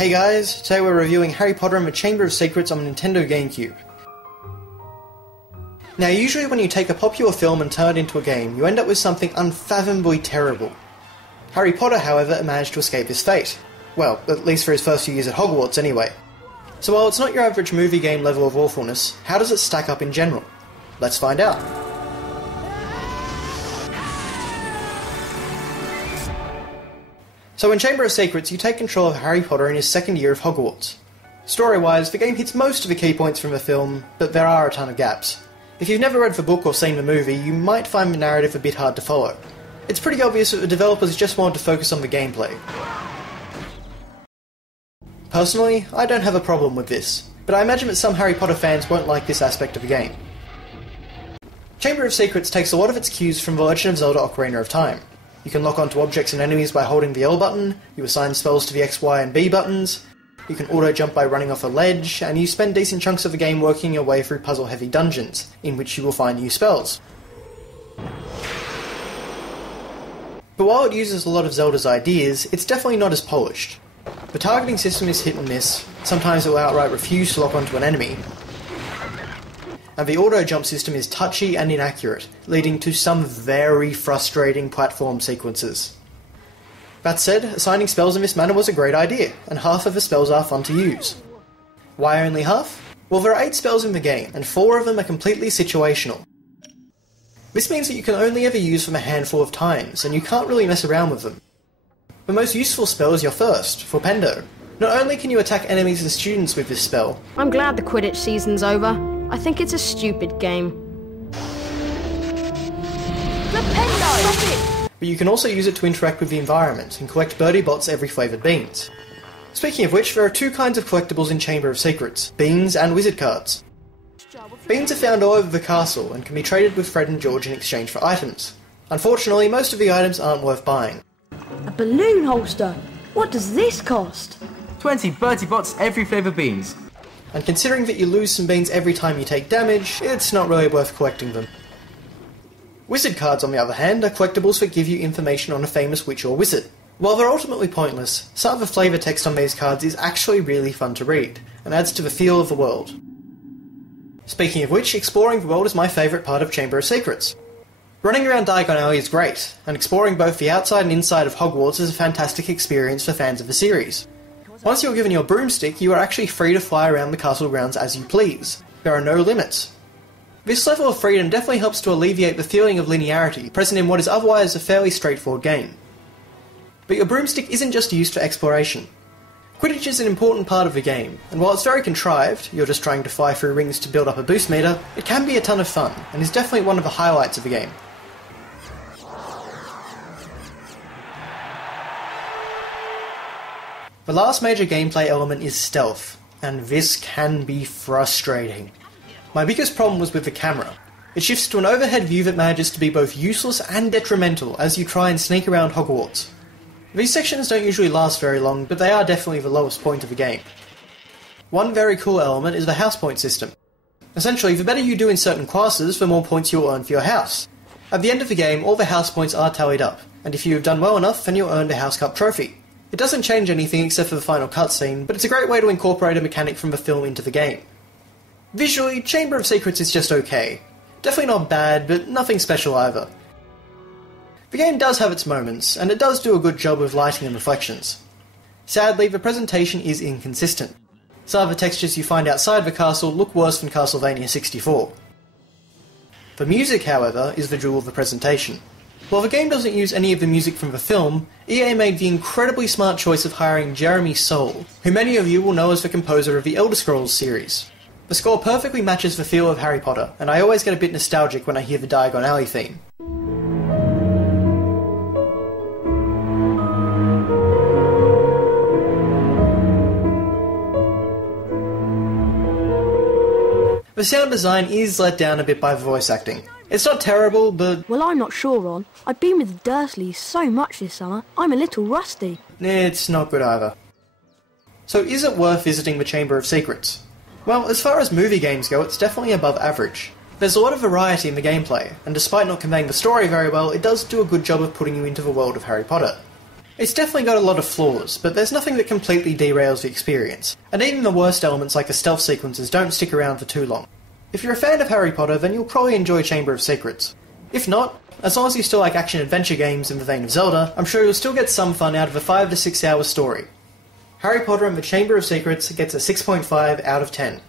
Hey guys, today we're reviewing Harry Potter and the Chamber of Secrets on the Nintendo Gamecube. Now usually when you take a popular film and turn it into a game, you end up with something unfathomably terrible. Harry Potter, however, managed to escape this fate. Well, at least for his first few years at Hogwarts anyway. So while it's not your average movie game level of awfulness, how does it stack up in general? Let's find out. So in Chamber of Secrets, you take control of Harry Potter in his second year of Hogwarts. Story-wise, the game hits most of the key points from the film, but there are a ton of gaps. If you've never read the book or seen the movie, you might find the narrative a bit hard to follow. It's pretty obvious that the developers just wanted to focus on the gameplay. Personally, I don't have a problem with this, but I imagine that some Harry Potter fans won't like this aspect of the game. Chamber of Secrets takes a lot of its cues from The Legend of Zelda Ocarina of Time. You can lock onto objects and enemies by holding the L button, you assign spells to the X, Y and B buttons, you can auto-jump by running off a ledge, and you spend decent chunks of the game working your way through puzzle-heavy dungeons, in which you will find new spells. But while it uses a lot of Zelda's ideas, it's definitely not as polished. The targeting system is hit and miss, sometimes it will outright refuse to lock onto an enemy, and the auto-jump system is touchy and inaccurate, leading to some very frustrating platform sequences. That said, assigning spells in this manner was a great idea, and half of the spells are fun to use. Why only half? Well, there are 8 spells in the game, and 4 of them are completely situational. This means that you can only ever use them a handful of times, and you can't really mess around with them. The most useful spell is your first, for Pendo. Not only can you attack enemies and students with this spell... I'm glad the Quidditch season's over. I think it's a stupid game. Flipendo! But you can also use it to interact with the environment and collect birdie bots every flavoured beans. Speaking of which, there are 2 kinds of collectibles in Chamber of Secrets, beans and wizard cards. Beans are found all over the castle and can be traded with Fred and George in exchange for items. Unfortunately, most of the items aren't worth buying. A balloon holster? What does this cost? 20 birdie bots every flavour beans. And considering that you lose some beans every time you take damage, it's not really worth collecting them. Wizard cards, on the other hand, are collectibles that give you information on a famous witch or wizard. While they're ultimately pointless, some of the flavour text on these cards is actually really fun to read, and adds to the feel of the world. Speaking of which, exploring the world is my favourite part of Chamber of Secrets. Running around Diagon Alley is great, and exploring both the outside and inside of Hogwarts is a fantastic experience for fans of the series. Once you're given your broomstick, you are actually free to fly around the castle grounds as you please. There are no limits. This level of freedom definitely helps to alleviate the feeling of linearity present in what is otherwise a fairly straightforward game. But your broomstick isn't just used for exploration. Quidditch is an important part of the game, and while it's very contrived, you're just trying to fly through rings to build up a boost meter, it can be a ton of fun, and is definitely one of the highlights of the game. The last major gameplay element is stealth, and this can be frustrating. My biggest problem was with the camera. It shifts to an overhead view that manages to be both useless and detrimental as you try and sneak around Hogwarts. These sections don't usually last very long, but they are definitely the lowest point of the game. One very cool element is the house point system. Essentially, the better you do in certain classes, the more points you'll earn for your house. At the end of the game, all the house points are tallied up, and if you've done well enough, then you'll earn a House Cup trophy. It doesn't change anything except for the final cutscene, but it's a great way to incorporate a mechanic from the film into the game. Visually, Chamber of Secrets is just okay. Definitely not bad, but nothing special either. The game does have its moments, and it does do a good job of lighting and reflections. Sadly, the presentation is inconsistent. Some of the textures you find outside the castle look worse than Castlevania 64. The music, however, is the jewel of the presentation. While the game doesn't use any of the music from the film, EA made the incredibly smart choice of hiring Jeremy Soule, who many of you will know as the composer of the Elder Scrolls series. The score perfectly matches the feel of Harry Potter, and I always get a bit nostalgic when I hear the Diagon Alley theme. The sound design is let down a bit by the voice acting. It's not terrible, but... Well, I'm not sure, Ron. I've been with the Dursleys so much this summer, I'm a little rusty. It's not good either. So is it worth visiting the Chamber of Secrets? Well, as far as movie games go, it's definitely above average. There's a lot of variety in the gameplay, and despite not conveying the story very well, it does do a good job of putting you into the world of Harry Potter. It's definitely got a lot of flaws, but there's nothing that completely derails the experience, and even the worst elements like the stealth sequences don't stick around for too long. If you're a fan of Harry Potter, then you'll probably enjoy Chamber of Secrets. If not, as long as you still like action-adventure games in the vein of Zelda, I'm sure you'll still get some fun out of a 5 to 6 hour story. Harry Potter and the Chamber of Secrets gets a 6.5 out of 10.